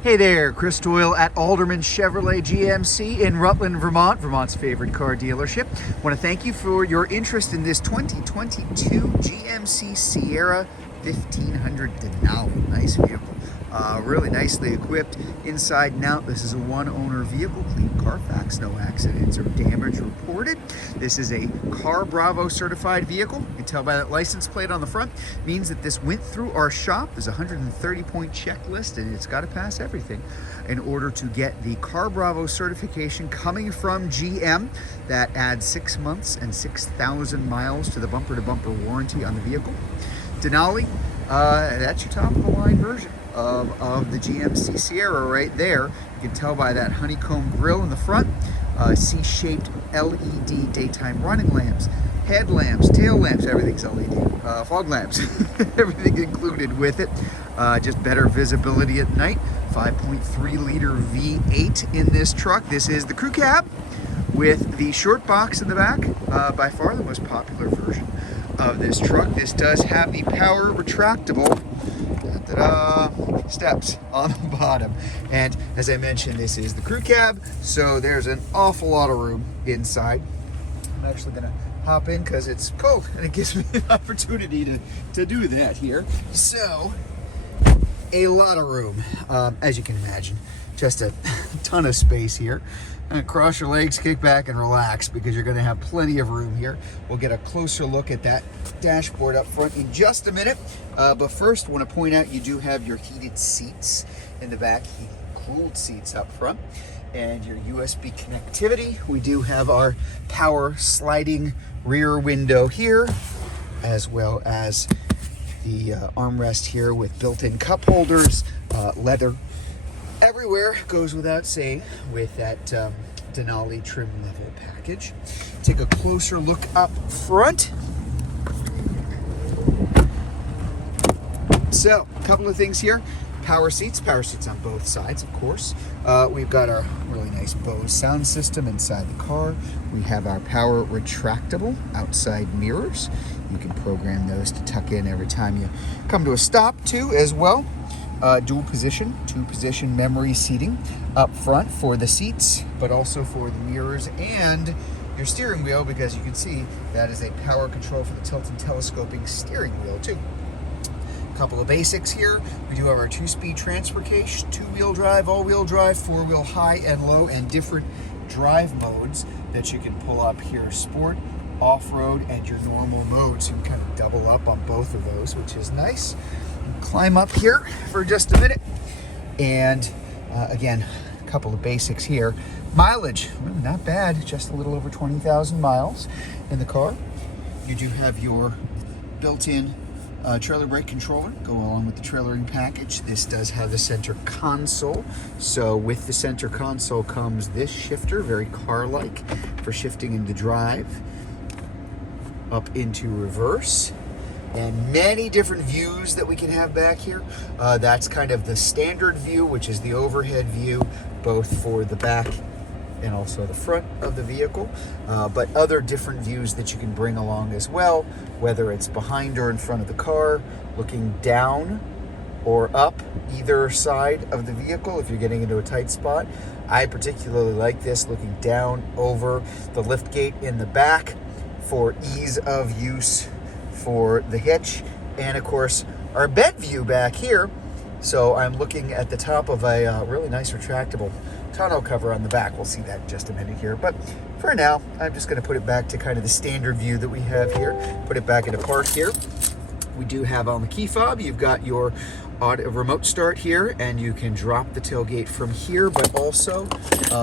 Hey there, Chris Doyle at Alderman Chevrolet GMC in Rutland, Vermont, Vermont's favorite car dealership. I want to thank you for your interest in this 2022 GMC Sierra 1500 Denali. Nice vehicle. Really nicely equipped inside and out. This is a one-owner vehicle, clean Carfax, no accidents or damage reported. This is a Car Bravo certified vehicle. You can tell by that license plate on the front. Means that this went through our shop. There's a 130-point checklist, and it's got to pass everything in order to get the Car Bravo certification coming from GM. That adds 6 months and 6,000 miles to the bumper-to-bumper warranty on the vehicle. Denali, that's your top-of-the-line version of the GMC Sierra right there. You can tell by that honeycomb grille in the front, C-shaped LED daytime running lamps, headlamps, tail lamps, everything's LED, fog lamps, everything included with it. Just better visibility at night. 5.3 liter V8 in this truck. This is the crew cab with the short box in the back, by far the most popular version of this truck. This does have the power retractable steps on the bottom, and as I mentioned, this is the crew cab, so there's an awful lot of room inside. I'm actually gonna hop in because it's cold and it gives me an opportunity to do that here. So a lot of room, as you can imagine, just a ton of space here. Cross your legs, kick back, and relax because you're going to have plenty of room here. We'll get a closer look at that dashboard up front in just a minute. But first, I want to point out you do have your heated seats in the back, cooled seats up front, and your USB connectivity. We do have our power sliding rear window here, as well as the armrest here with built-in cup holders, leather everywhere, goes without saying with that Denali trim level package. Take a closer look up front. So, a couple of things here. Power seats on both sides, of course. We've got our really nice Bose sound system inside the car. We have our power retractable outside mirrors. You can program those to tuck in every time you come to a stop too, as well. Dual position, 2-position memory seating up front for the seats, but also for the mirrors and your steering wheel, because you can see that is a power control for the tilt and telescoping steering wheel too. Couple of basics here. We do have our 2-speed transfer case, 2-wheel drive, all-wheel drive, 4-wheel high and low, and different drive modes that you can pull up here: sport, off-road, and your normal mode. So you can kind of double up on both of those, which is nice. Climb up here for just a minute, and again, a couple of basics here. Mileage, not bad, just a little over 20,000 miles in the car. You do have your built-in trailer brake controller go along with the trailering package. This does have the center console, so with the center console comes this shifter, very car-like, for shifting into drive, up into reverse, and many different views that we can have back here. That's kind of the standard view, which is the overhead view, both for the back and also the front of the vehicle, but other different views that you can bring along as well, whether it's behind or in front of the car, looking down or up either side of the vehicle if you're getting into a tight spot. I particularly like this, looking down over the lift gate in the back for ease of use for the hitch, and of course our bed view back here. So I'm looking at the top of a really nice retractable tonneau cover on the back. We'll see that in just a minute here, but for now I'm just going to put it back to kind of the standard view that we have here. Put it back into park here. We do have on the key fob, you've got your remote start here, and you can drop the tailgate from here, but also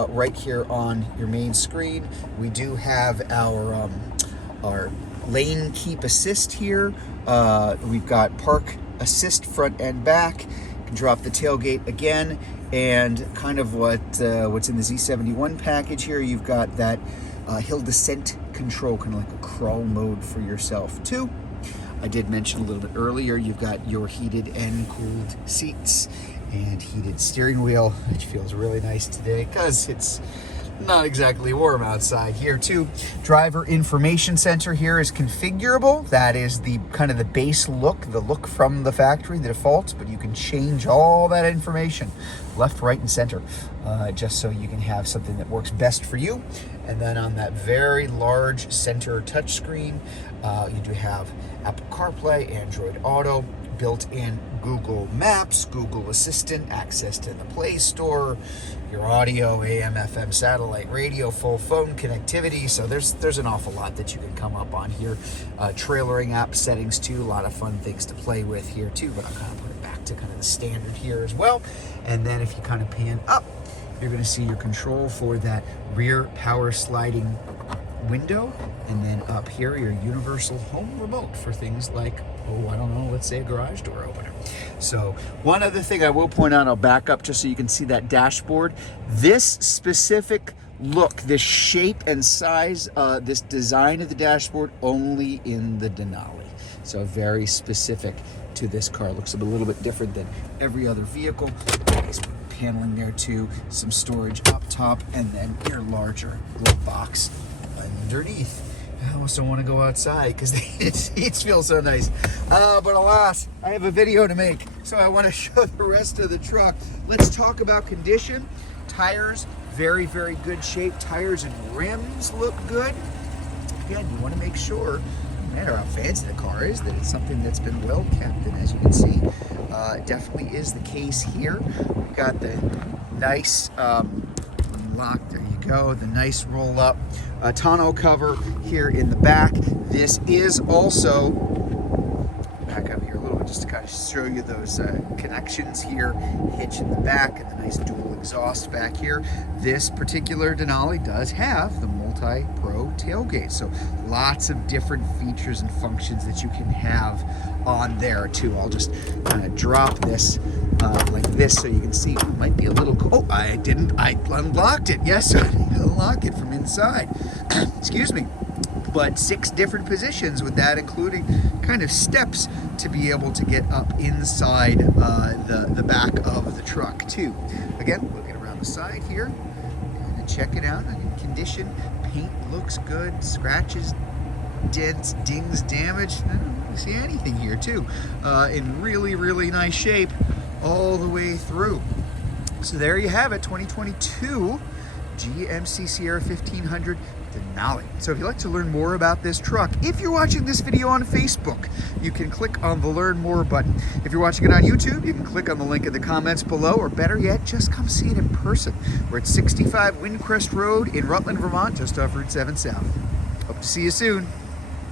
right here on your main screen we do have our lane keep assist here. We've got park assist front and back. You can drop the tailgate again, and kind of what's in the Z71 package here, you've got that hill descent control, kind of like a crawl mode for yourself too. I did mention a little bit earlier, you've got your heated and cooled seats and heated steering wheel, which feels really nice today because it's not exactly warm outside here too. Driver information center here is configurable. That is the kind of the base look, the look from the factory, the defaults, but you can change all that information left, right, and center, just so you can have something that works best for you. And then on that very large center touchscreen, you do have Apple CarPlay, Android Auto, built-in Google Maps, Google Assistant, access to the Play Store, your audio, AM, FM, satellite radio, full phone connectivity. So there's an awful lot that you can come up on here. Trailering app settings too, a lot of fun things to play with here too, but I'll kind of put it back to kind of the standard here as well. And then if you kind of pan up, you're going to see your control for that rear power sliding window, and then up here your universal home remote for things like, oh, I don't know, let's say a garage door opener. So one other thing I will point out, I'll back up just so you can see that dashboard. This specific look, this shape and size, this design of the dashboard, only in the Denali. So very specific to this car. Looks a little bit different than every other vehicle. Nice paneling there too, some storage up top, and then your larger glove box underneath. I almost don't want to go outside because the seats feel so nice. But alas, I have a video to make, so I want to show the rest of the truck. Let's talk about condition. Tires, very, very good shape. Tires and rims look good. Again, you want to make sure, no matter how fancy the car is, that it's something that's been well kept. And as you can see, it definitely is the case here. We've got the nice lock, there you go, the nice roll up tonneau cover here in the back. This is also, back up here a little bit just to kind of show you those connections here, hitch in the back and the nice dual exhaust back here. This particular Denali does have the multi-pro tailgate, so lots of different features and functions that you can have on there too. I'll just kind of drop this like this so you can see. It might be a little cool. Oh, I unlocked it. Yes, I didn't unlock it from inside. Excuse me. But 6 different positions with that, including kind of steps to be able to get up inside the back of the truck too. Again, looking around the side here, and check it out. Condition, paint looks good, scratches, dents, dings, damage. I don't really see anything here too. In really, really nice shape all the way through. So there you have it, 2022 GMC Sierra 1500 Denali. So if you'd like to learn more about this truck, if you're watching this video on Facebook, you can click on the Learn More button. If you're watching it on YouTube, you can click on the link in the comments below, or better yet, just come see it in person. We're at 65 Windcrest Road in Rutland, Vermont, just off Route 7 South. Hope to see you soon.